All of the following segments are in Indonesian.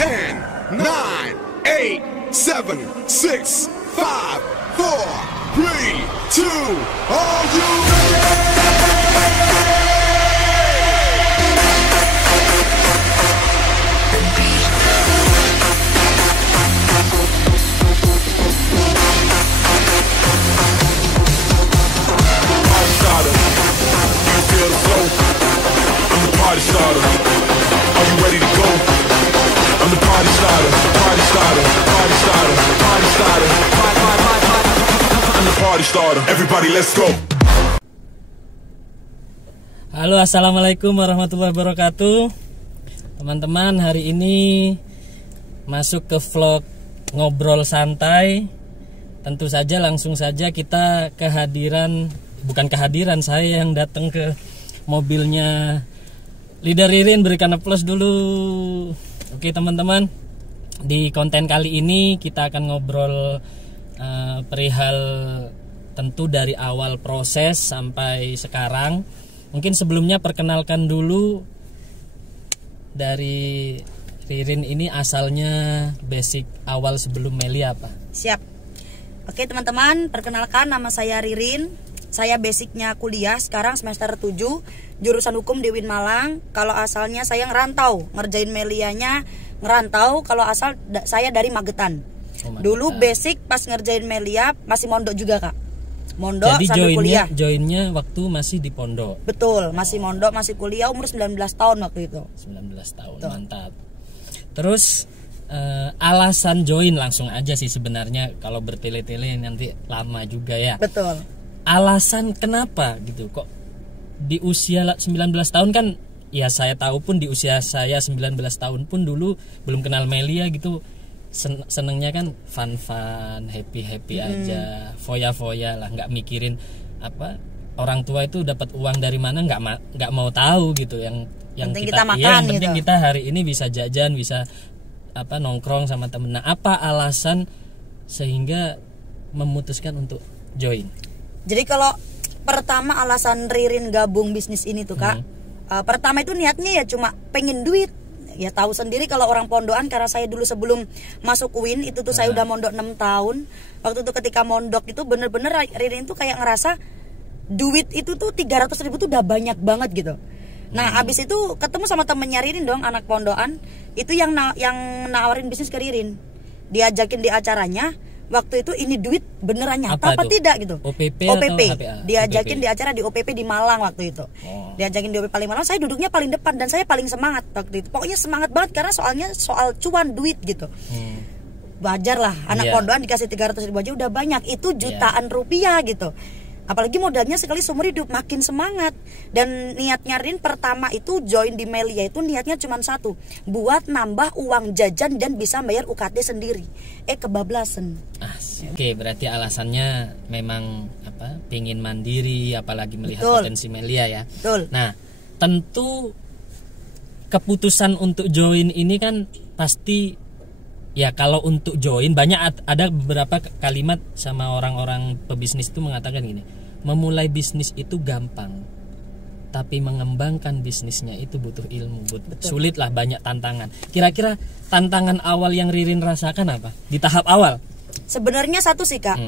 10, 9, 8, 7, 6, 5, 4, 3, 2, are you ready? Party starter, are you ready to go? I'm the party starter, party starter, party starter, party starter, I'm the party starter. Everybody let's go. Halo, assalamualaikum warahmatullahi wabarakatuh. Teman-teman, hari ini masuk ke vlog ngobrol santai. Tentu saja langsung saja kita saya yang datang ke mobilnya Leader Ririn. Berikan aplaus dulu. Oke teman-teman, di konten kali ini kita akan ngobrol perihal tentu dari awal proses sampai sekarang. Mungkin sebelumnya perkenalkan dulu dari Ririn ini asalnya basic awal sebelum Melia apa? Siap. Oke teman-teman, perkenalkan nama saya Ririn. Saya basicnya kuliah sekarang semester 7, jurusan hukum di UIN Malang. Kalau asalnya saya ngerantau, ngerjain Melianya ngerantau. Kalau asal saya dari Magetan. Dulu basic pas ngerjain Melia masih mondok juga kak. Mondok jadi sambil kuliah. Joinnya waktu masih di pondok. Betul, masih mondok, masih kuliah, umur 19 tahun waktu itu. 19 tahun, betul. Mantap. Terus alasan join langsung aja sih sebenarnya, kalau bertele-tele nanti lama juga ya. Betul. Alasan kenapa gitu kok di usia 19 tahun kan ya, saya tahu pun di usia saya 19 tahun pun dulu belum kenal Melia gitu, senengnya kan fun happy aja, foya lah, nggak mikirin apa orang tua itu dapat uang dari mana, nggak mau tahu gitu. Yang kita makan, yang penting gitu. Kita hari ini bisa jajan, bisa apa nongkrong sama temen. Nah, apa alasan sehingga memutuskan untuk join? Jadi kalau pertama alasan Ririn gabung bisnis ini tuh kak, pertama itu niatnya ya cuma pengen duit. Ya tahu sendiri kalau orang pondokan, karena saya dulu sebelum masuk UIN itu tuh saya udah mondok 6 tahun. Waktu itu ketika mondok itu bener-bener Ririn tuh kayak ngerasa duit itu tuh 300.000 tuh udah banyak banget gitu. Nah abis itu ketemu sama temennya Ririn dong, anak pondokan. Itu yang nawarin bisnis ke Ririn. Diajakin di acaranya. Waktu itu ini duit beneran nyata apa tidak gitu. OPP atau HPA? Diajakin di acara di OPP di Malang waktu itu. Diajakin di OPP paling Malang, saya duduknya paling depan dan saya paling semangat waktu itu. Pokoknya semangat banget karena soal cuan duit gitu. Wajar lah, anak pondokan dikasih 300.000 aja udah banyak. Itu jutaan rupiah gitu. Apalagi modalnya sekali seumur hidup, makin semangat. Dan niatnya Rin pertama itu join di Melia itu niatnya cuma satu, buat nambah uang jajan dan bisa bayar UKT sendiri. Kebablasan. Oke, berarti alasannya memang apa? Pingin mandiri, apalagi melihat potensi Melia ya. Betul. Nah, tentu keputusan untuk join ini kan pasti ya, kalau untuk join banyak ada beberapa kalimat sama orang-orang pebisnis itu mengatakan gini, memulai bisnis itu gampang, tapi mengembangkan bisnisnya itu butuh ilmu, sulit lah, banyak tantangan. Kira-kira tantangan awal yang Ririn rasakan apa di tahap awal? Sebenarnya satu sih kak,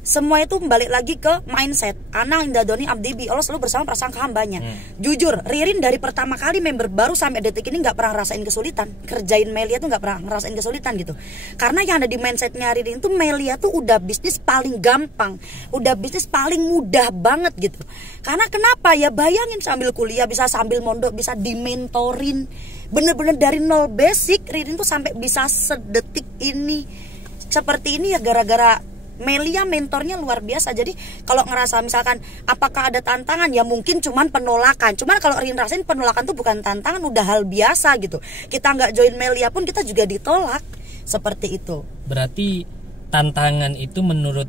semua itu balik lagi ke mindset. Ana indadoni abdi bi Allah, selalu bersama prasangka hambanya. Jujur, Ririn dari pertama kali member baru sampai detik ini nggak pernah ngerasain kesulitan. Kerjain Melia tuh nggak pernah ngerasain kesulitan gitu. Karena yang ada di mindsetnya Ririn tuh Melia tuh udah bisnis paling gampang, udah bisnis paling mudah banget gitu. Karena kenapa ya, bayangin sambil kuliah bisa, sambil mondok bisa dimentorin. Bener-bener dari nol basic Ririn tuh sampai bisa sedetik ini seperti ini ya gara-gara Melia mentornya luar biasa. Jadi kalau ngerasa misalkan apakah ada tantangan, ya mungkin cuman penolakan. Cuman kalau Ririn rasain penolakan tuh bukan tantangan, udah hal biasa gitu. Kita nggak join Melia pun kita juga ditolak. Seperti itu. Berarti tantangan itu menurut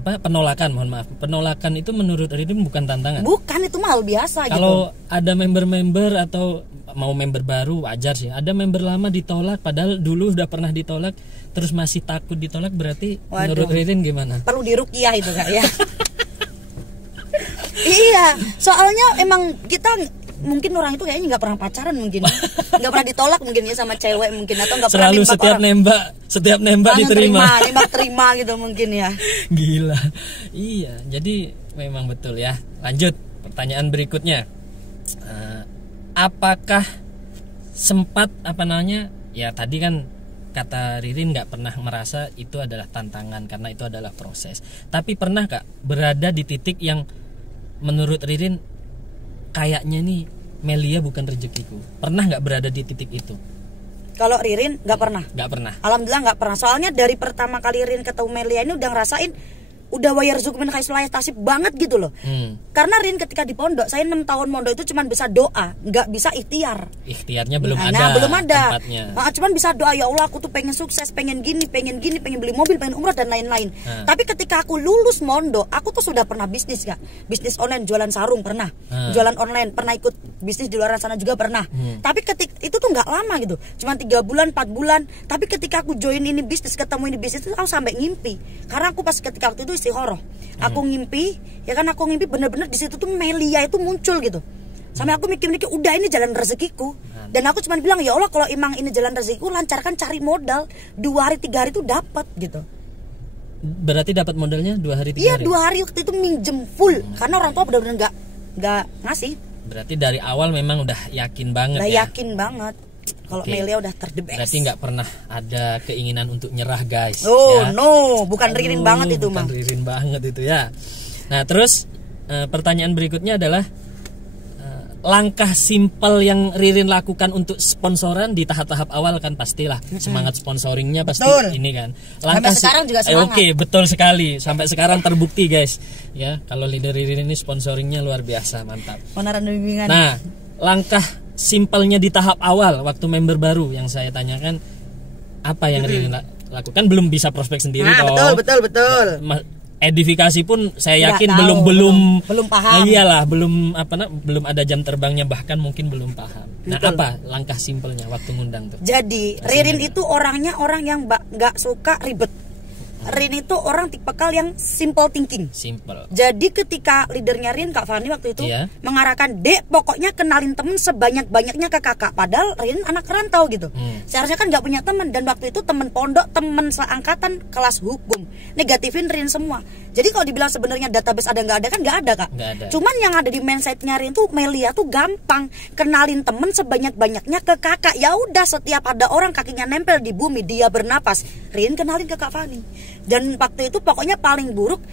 penolakan itu menurut Ririn bukan tantangan? Bukan, itu mah hal biasa. Kalau gitu. ada member atau mau member baru wajar sih. Ada member lama ditolak padahal dulu udah pernah ditolak, terus masih takut ditolak, berarti menurut Ririn gimana? Perlu diruqyah itu kak ya. Iya, soalnya emang kita mungkin orang itu kayaknya nggak pernah pacaran mungkin, nggak pernah ditolak mungkin ya sama cewek mungkin, atau nggak pernah Selalu setiap nembak diterima. Terima gitu mungkin ya. Gila. Iya, jadi memang betul ya. Lanjut pertanyaan berikutnya. Apakah sempat ya tadi kan kata Ririn nggak pernah merasa itu adalah tantangan karena itu adalah proses. Tapi pernah Kak berada di titik yang menurut Ririn kayaknya nih Melia bukan rezekiku? Pernah nggak berada di titik itu? Kalau Ririn nggak pernah. Nggak pernah. Alhamdulillah nggak pernah. Soalnya dari pertama kali Ririn ketemu Melia ini udah ngerasain udah wayar zukumin kaisulaya tasib banget gitu loh. Karena Rin ketika di pondok, saya 6 tahun pondok itu cuman bisa doa, nggak bisa ikhtiar. Ikhtiarnya belum ada. Nah, belum ada. Tempatnya. Cuman bisa doa, ya Allah aku tuh pengen sukses, pengen gini, pengen beli mobil, pengen umroh dan lain-lain. Tapi ketika aku lulus pondok, aku tuh sudah pernah bisnis Kak. Bisnis online, jualan sarung pernah. Jualan online, pernah ikut bisnis di luar sana juga pernah. Tapi ketika itu tuh nggak lama gitu. Cuman 3 bulan, 4 bulan. Tapi ketika aku join ini bisnis, ketemu ini bisnis itu aku sampai ngimpi. Karena aku pas ketika waktu itu istihoroh, aku ngimpi bener-bener di situ tuh Melia itu muncul gitu. Sampai aku mikir-mikir udah ini jalan rezekiku. Dan aku cuma bilang ya Allah kalau emang ini jalan rezekiku, lancarkan cari modal 2 hari 3 hari itu dapat gitu. Berarti dapat modalnya 2 hari 3 hari? Iya 2 hari waktu itu minjem full karena orang tua benar-benar nggak ngasih. Berarti dari awal memang udah yakin banget Udah ya? yakin banget. Kalau Melia udah terdebes. Berarti nggak pernah ada keinginan untuk nyerah guys. Oh ya? No, bukan Ririn banget itu mah. Bukan Ririn banget itu ya. Nah terus pertanyaan berikutnya adalah langkah simpel yang Ririn lakukan untuk sponsoran di tahap-tahap awal kan pastilah semangat sponsoringnya pasti betul. Ini kan. Langkah sampai sekarang juga semangat. Oke, betul sekali. Sampai sekarang terbukti guys. Ya kalau leader Ririn ini sponsoringnya luar biasa, mantap. Penaran bimbingan. Nah langkah simpelnya di tahap awal waktu member baru yang saya tanyakan apa yang Ririn lakukan, belum bisa prospek sendiri toh. Betul. Edifikasi pun saya yakin belum paham. Iyalah, belum ada jam terbangnya, bahkan mungkin belum paham. Nah, apa langkah simpelnya waktu ngundang tuh? Jadi, Ririn itu orangnya orang yang nggak suka ribet. Rin itu orang tipikal yang simple thinking. Simple. Jadi ketika leadernya Rin, Kak Fani waktu itu mengarahkan, Dek pokoknya kenalin temen sebanyak-banyaknya ke kakak. Padahal Rin anak rantau gitu. Seharusnya kan gak punya teman. Dan waktu itu temen pondok, temen seangkatan kelas hukum, negatifin Rin semua. Jadi kalau dibilang sebenarnya database ada nggak ada kan nggak ada Kak. Gak ada. Cuman yang ada di mindsetnya Rin tuh Melia tuh gampang kenalin temen sebanyak-banyaknya ke kakak. Ya udah setiap ada orang kakinya nempel di bumi dia bernapas, Rin kenalin ke Kak Fani. Dan waktu itu pokoknya paling buruk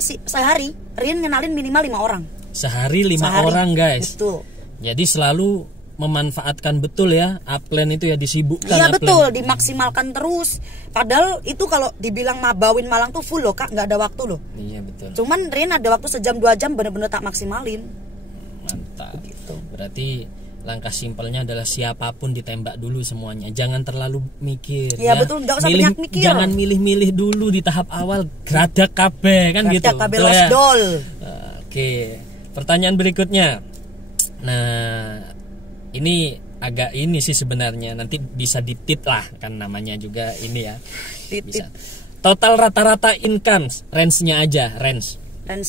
sehari Rin kenalin minimal 5 orang. Sehari 5 orang guys. Betul. Jadi selalu memanfaatkan betul ya upline itu ya, disibukkan. Iya betul, dimaksimalkan terus. Padahal itu kalau dibilang Mabawin Malang tuh full loh Kak, nggak ada waktu loh. Iya betul. Cuman Rin ada waktu sejam 2 jam bener-bener tak maksimalin. Mantap. Gitu. Berarti langkah simpelnya adalah siapapun ditembak dulu semuanya. Jangan terlalu mikir. Iya betul, nggak usah banyak mikir. Jangan milih-milih dulu di tahap awal. Gradak KB kan gitu. Gradak KB losdol. Oke. Pertanyaan berikutnya. Nah, ini agak ini sih sebenarnya, nanti bisa ditit lah kan namanya juga ini ya. Bisa. Total rata-rata income range-nya aja, range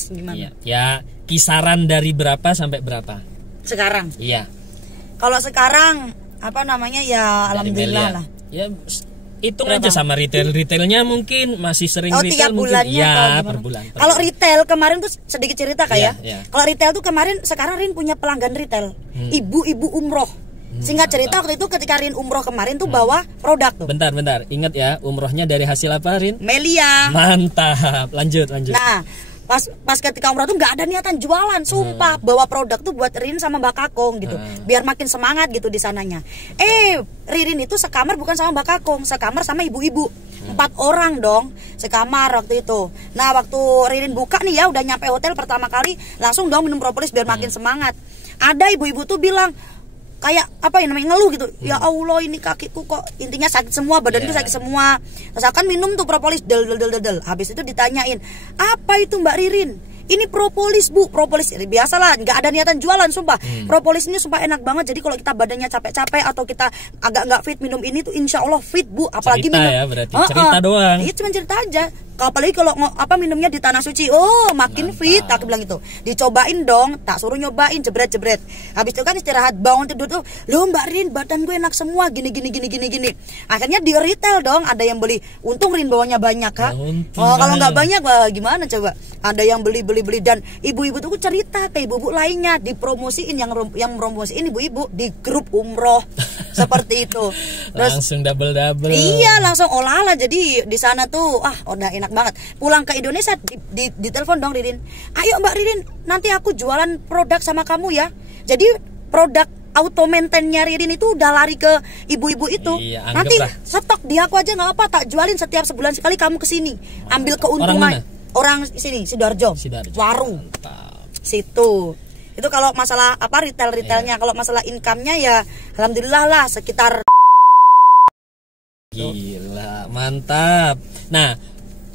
gimana? Ya, kisaran dari berapa sampai berapa? Sekarang. Iya. Kalau sekarang apa namanya ya dari alhamdulillah lah. Ya hitung aja sama retailnya mungkin masih sering retail mungkin ya per bulan. Kalau retail kemarin tuh sedikit cerita kayak ya. Kalau retail tuh kemarin sekarang Rin punya pelanggan retail. Ibu-ibu umroh. Singkat cerita waktu itu ketika Rin umroh kemarin tuh bawa produk tuh. Bentar. Ingat ya, umrohnya dari hasil apa Rin? Melia. Mantap. Lanjut. Nah, pas ketika umroh tuh nggak ada niatan jualan, sumpah bawa produk tuh buat Ririn sama Mbak Kakong gitu, biar makin semangat gitu di sananya. Ririn itu sekamar bukan sama Mbak Kakong, sekamar sama ibu-ibu, 4 orang dong sekamar waktu itu. Nah waktu Ririn buka nih ya udah nyampe hotel pertama kali langsung dong minum propolis biar makin semangat. Ada ibu-ibu tuh bilang kayak apa ya namanya ngeluh gitu, ya Allah ini kakiku kok intinya sakit semua, badanku sakit semua. Terus akan minum tuh propolis del. Habis itu ditanyain, apa itu Mbak Ririn? Ini propolis Bu, propolis biasalah, nggak ada niatan jualan sumpah. Propolis ini sumpah enak banget. Jadi kalau kita badannya capek-capek atau kita agak nggak fit minum ini tuh insya Allah fit Bu. Apalagi cerita minum. Ya berarti cerita doang. Iya cuma cerita aja. Apalagi kalau minumnya di tanah suci, makin fit. Aku bilang gitu. Dicobain dong, tak suruh nyobain, jebret. Habis itu kan istirahat, bangun tidur tuh, loh Mbak Rin, badan gue enak semua, gini. Akhirnya di retail dong, ada yang beli. Untung Rin bawanya banyak, Kak. Kalau nggak banyak, gimana coba? Ada yang beli dan ibu-ibu tuh cerita ke ibu-ibu lainnya, dipromosiin yang promosiin ibu-ibu di grup umroh seperti itu. Terus, langsung double. Iya, langsung olah. Jadi di sana tuh udah enak banget. Pulang ke Indonesia di telepon dong Ririn. Ayo Mbak Ririn, nanti aku jualan produk sama kamu ya. Jadi produk auto maintain-nya Ririn itu udah lari ke ibu-ibu itu. Iya, nanti stok di aku aja nggak apa, tak jualin setiap sebulan sekali kamu kesini. Ambil keuntungan. Orang sini, Sidoarjo. Waru. Mantap. Situ. Itu kalau masalah retailnya, kalau masalah income-nya ya alhamdulillah lah sekitar. Gila, mantap. Nah,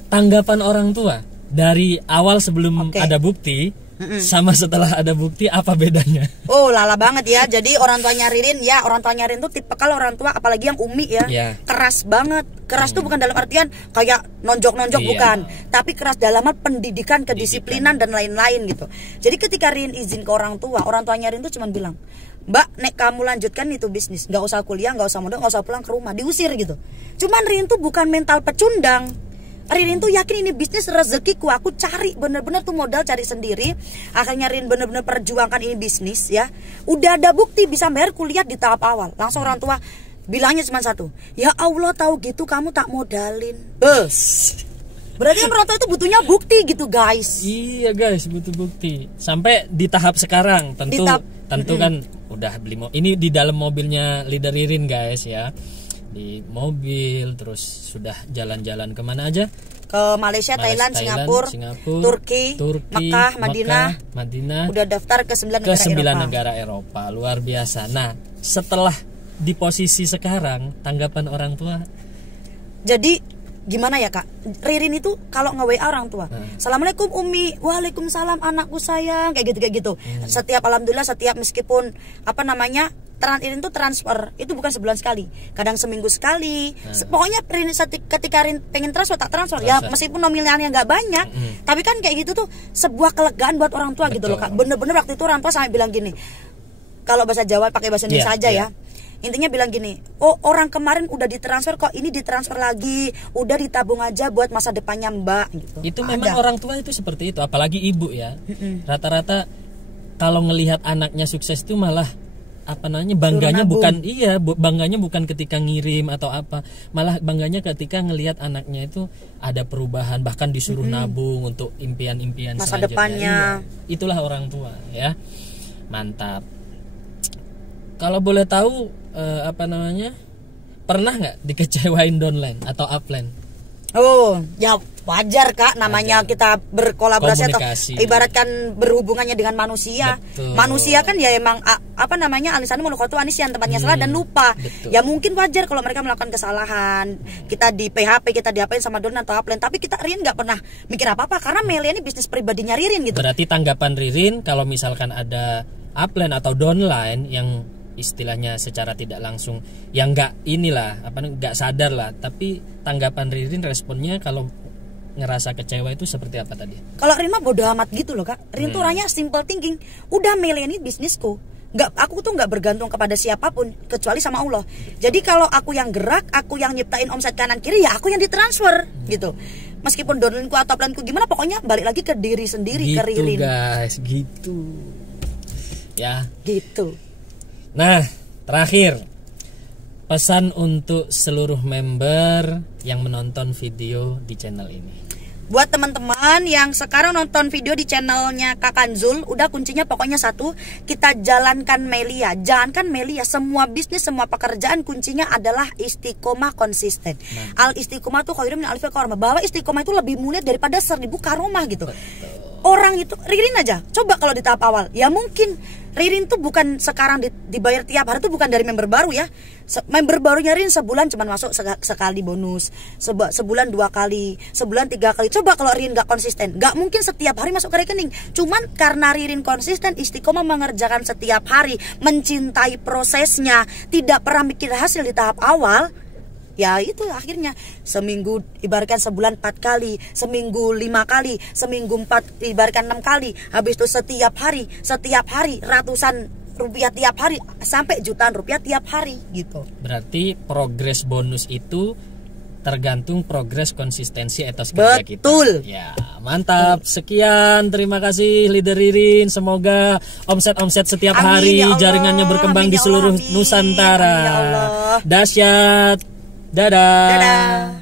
tanggapan orang tua dari awal sebelum ada bukti sama setelah ada bukti apa bedanya? Oh, lala banget ya. Jadi orang tuanya Ririn tuh tipe kalau orang tua apalagi yang umi ya. Keras banget. Keras tuh bukan dalam artian kayak nonjok-nonjok bukan, tapi keras dalam hal pendidikan, kedisiplinan dan lain-lain gitu. Jadi ketika Ririn izin ke orang tuanya Ririn tuh cuma bilang, Mbak, nek kamu lanjutkan itu bisnis, nggak usah kuliah, nggak usah modal, nggak usah pulang ke rumah, diusir gitu. Cuman Ririn tuh bukan mental pecundang. Ririn tuh yakin ini bisnis rezekiku, aku cari bener-bener tuh modal cari sendiri. Akhirnya Ririn bener-bener perjuangkan ini bisnis ya. Udah ada bukti bisa bayar kuliah di tahap awal. Langsung orang tua bilangnya cuma satu, ya Allah tahu gitu kamu tak modalin. Berarti orang tua itu butuhnya bukti gitu guys. Iya guys, butuh bukti. Sampai di tahap sekarang tentu kan udah beli ini di dalam mobilnya leader Ririn guys ya. Di mobil, terus sudah jalan-jalan kemana aja? Ke Malaysia, Thailand, Singapura, Turki, Mekah, Madinah. Udah daftar ke 9 negara Eropa. Luar biasa. Nah, setelah di posisi sekarang, tanggapan orang tua? Jadi gimana ya Kak? Ririn itu kalau nge-WA orang tua, Assalamualaikum Umi, Waalaikumsalam anakku sayang, kayak gitu. Setiap alhamdulillah, meskipun Ririn tuh transfer itu bukan sebulan sekali, kadang seminggu sekali. Pokoknya Ririn ketika Ririn pengen transfer tak transfer. Ya meskipun nominalnya nggak banyak, tapi kan kayak gitu tuh sebuah kelegaan buat orang tua. Betul. Gitu loh Kak. Bener-bener waktu itu orang tua sampai bilang gini, kalau bahasa Jawa pakai bahasa Indonesia aja ya. Intinya bilang gini, oh orang kemarin udah ditransfer kok, ini ditransfer lagi, udah ditabung aja buat masa depannya Mbak. Gitu. Itu memang orang tua itu seperti itu, apalagi ibu ya. Rata-rata kalau ngelihat anaknya sukses itu malah bangganya bukan ketika ngirim atau apa, malah bangganya ketika ngelihat anaknya itu ada perubahan, bahkan disuruh nabung untuk impian-impian masa depannya. Iya, itulah orang tua ya. Mantap. Kalau boleh tahu pernah nggak dikecewain downline atau upline? Oh ya wajar Kak, namanya kita berkolaborasi atau ibaratkan berhubungannya dengan manusia. Betul. Manusia kan ya emang alisanu mulukatu anisian, tempatnya salah dan lupa. Betul. Ya mungkin wajar kalau mereka melakukan kesalahan. Kita di PHP, kita diapain sama downline atau upline, tapi Ririn nggak pernah mikir apa-apa karena Melia ini bisnis pribadinya Ririn gitu. Berarti tanggapan Ririn kalau misalkan ada upline atau downline yang istilahnya secara tidak langsung yang nggak sadar lah, tapi tanggapan Ririn, responnya kalau ngerasa kecewa itu seperti apa tadi? Kalau Ririn mah bodo amat gitu loh Kak. Ririn tuh orangnya simple thinking. Udah Melia ini bisnisku, aku tuh nggak bergantung kepada siapapun kecuali sama Allah. Jadi kalau aku yang gerak, aku yang nyiptain omset kanan kiri, ya aku yang ditransfer gitu. Meskipun downlineku atau upline-ku gimana, pokoknya balik lagi ke diri sendiri, ke Ririn. Gitu guys, gitu ya. Gitu. Nah, terakhir pesan untuk seluruh member yang menonton video di channel ini. Buat teman-teman yang sekarang nonton video di channelnya Kak Kanzul, udah kuncinya pokoknya satu, kita jalankan Melia. Jalankan Melia, semua bisnis, semua pekerjaan kuncinya adalah istiqomah konsisten. Al istiqomah tuh khairum min alfi karomah. Bahwa istiqomah itu lebih mulia daripada 1000 karomah gitu. Betul. Orang itu, Ririn aja, coba kalau di tahap awal, ya mungkin Ririn tuh bukan sekarang dibayar tiap hari tuh bukan dari member baru ya. Member barunya Ririn sebulan cuma masuk sekali bonus, sebulan 2 kali, sebulan 3 kali. Coba kalau Ririn gak konsisten, gak mungkin setiap hari masuk ke rekening. Cuman karena Ririn konsisten, istiqomah mengerjakan setiap hari, mencintai prosesnya, tidak pernah mikir hasil di tahap awal, Ya itu akhirnya seminggu ibaratkan sebulan 4 kali, seminggu 5 kali, seminggu 4 ibaratkan 6 kali. Habis itu setiap hari ratusan rupiah tiap hari sampai jutaan rupiah tiap hari gitu. Berarti progres bonus itu tergantung progres konsistensi etos kerja kita. Betul. Ya, mantap. Sekian, terima kasih Leader Ririn. Semoga omset setiap Amin, hari ya Allah. jaringannya berkembang Amin, di ya seluruh Allah. Amin. Nusantara. Amin, ya Allah. Dahsyat. Dadah. Dadah.